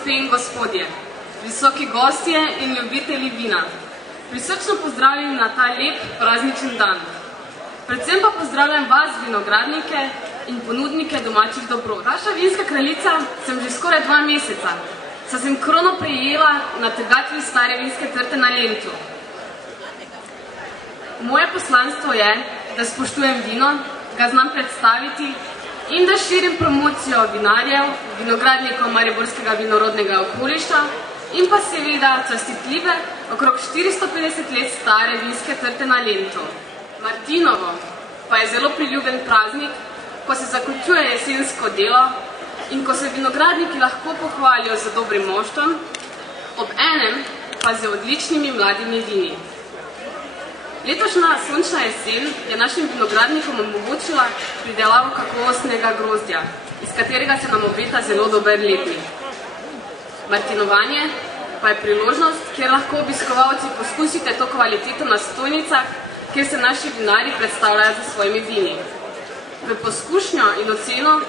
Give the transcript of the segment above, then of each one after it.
gospe in gospodje, visoki gostje in ljubitelji vina. Prisrčno pozdravljam na ta lep prazničen dan. Predvsem pa pozdravljam vas, vinogradnike in ponudnike domačih dobrov. Vaša vinska kraljica sem že skoraj 2 meseca, saj sem krono prejela na trgatvi stare vinske trte na Lentu. Moje poslanstvo je, da spoštujem vino, ga znam predstaviti in da širim promocijo vinarjev, vinogradnikov mariborskega vinorodnega okoliša in pa seveda častitljive okrog 450 let stare vinske trte na Lentu. Martinovo pa je zelo priljubljen praznik, ko se zaključuje jesensko delo in ko se vinogradniki lahko pohvalijo z dobrim moštvom, ob enem pa z odličnimi mladimi vini. Letošnja sončna jesen je našim vinogradnikom omogočila pridelavo kakovostnega grozdja, iz katerega se nam obeta zelo dober letnik. Martinovanje pa je priložnost, kjer lahko obiskovalci poskusite to kvaliteto na stojnicah, kjer se naši vinarji predstavljajo za svojimi vini. V poskušnjo in oceno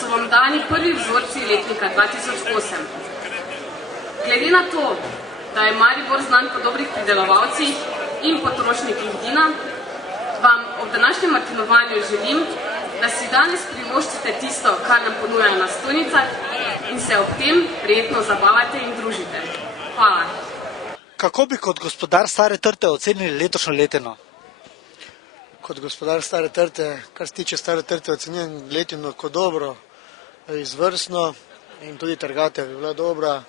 so vam dani prvi vzorci letnika 2008. Glede na to, da je Maribor znan po dobrih pridelovalcih in potrošnikih vina, vam ob današnjem martinovanju želim, da si danes privoščite tisto, kar nam ponujajo na stojnicah in se ob tem prijetno zabavate in družite. Hvala. Kako bi kot gospodar stare trte ocenili letošnjo letino? Kot gospodar stare trte, kar se tiče stare trte, ocenjujem letino kot dobro, izvrstno in tudi trgatev je bila dobra.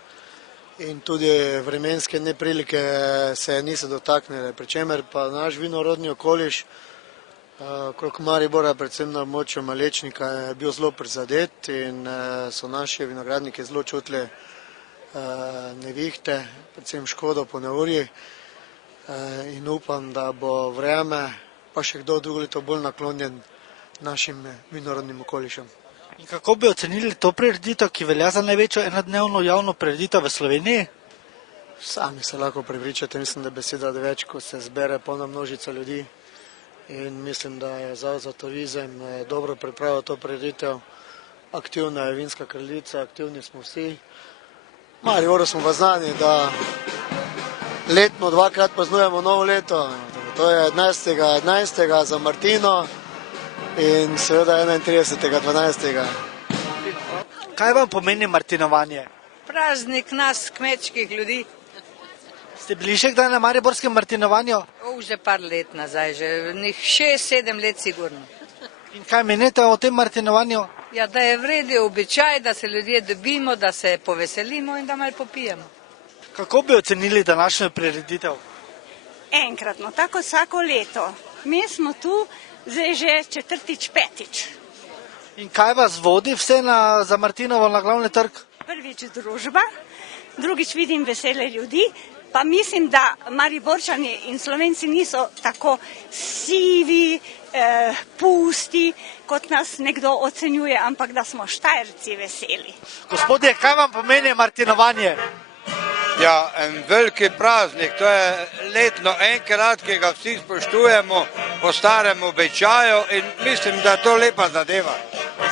In tudi vremenske neprilike se niso dotaknile, pri čemer pa naš vinorodni okoliš okrog Maribora, predvsem na območju Malečnika, je bil zelo prizadet in so naši vinogradniki zelo čutili nevihte, predvsem škodo po neurji in upam, da bo vreme pa še kdo drugo leto bolj naklonjen našim vinorodnim okolišem. In kako bi ocenili to prireditev, ki velja za največjo enodnevno javno prireditev v Sloveniji? Sami se lahko prepričate, mislim, da beseda več, ko se zbere polna množica ljudi. In mislim, da je Zavod za turizem dobro pripravil to prireditev. Aktivna je vinska kraljica, aktivni smo vsi. V Mariboru smo pa znani, da letno 2-krat praznujemo novo leto. To je 11. za Martino in seveda 31.12. Kaj vam pomeni martinovanje? Praznik nas, kmečkih ljudi. Ste bili še kdaj na mariborskem martinovanju? Že par let nazaj, že 6-7 let sigurno. In kaj menite o tem martinovanju? Ja, da je vredi običaj, da se ljudje dobimo, da se poveselimo in da malo popijemo. Kako bi ocenili današnjo prireditev? Enkratno, tako vsako leto. Mi smo tu zdaj že 4., 5. In kaj vas vodi vse za Martinovo na glavni trg? Prvič družba, drugič vidim vesele ljudi, pa mislim, da Mariborčani in Slovenci niso tako sivi, pusti, kot nas nekdo ocenjuje, ampak da smo Štajerci veseli. Gospodje, kaj vam pomeni martinovanje? Ja, en veliki praznik, to je letno enkrat, ki ga vsi spoštujemo po starem običaju in mislim, da je to lepa zadeva.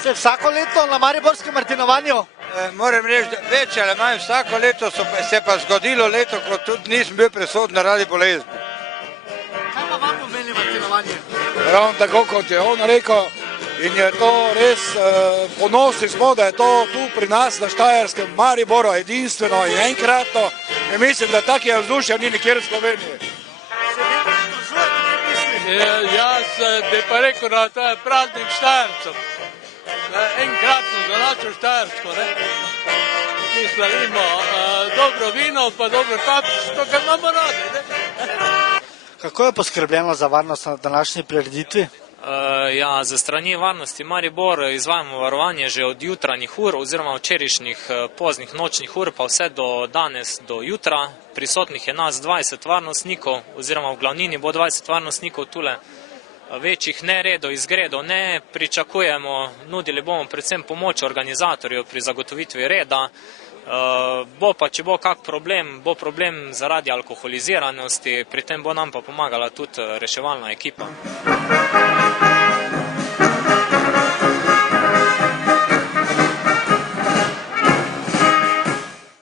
Se vsako leto na mariborskem martinovanju? Moram reči, da več ali manj vsako leto se pa zgodilo leto, ko tudi nisem bil prisoten radi bolezni. Kaj pa vam pomeni martinovanje? Ravno tako, kot je on rekel, in je to res, ponosni smo, da je to tu pri nas na Štajerskem Mariboru edinstveno in enkratno. In mislim, da takega vzdušja ni nikjer v Sloveniji. Jaz bi pa rekel, da to je praznik Štajercev. Enkratno za našo Štajersko. Mi slavimo dobro vino, pa dobro kapico, kar imamo radi. Kako je poskrbljeno za varnost na današnji prireditvi? Ja, za strani varnosti Maribor izvajamo varovanje že od jutranjih ur oziroma včerajšnjih poznih nočnih ur pa vse do danes do jutra. Prisotnih je nas 20 varnostnikov oziroma v glavnini bo 20 varnostnikov tule. Večjih neredov, izgredov ne pričakujemo, nudili bomo predvsem pomoč organizatorjev pri zagotovitvi reda. Bo pa, če bo kak problem, bo problem zaradi alkoholiziranosti, pri tem bo nam pa pomagala tudi reševalna ekipa.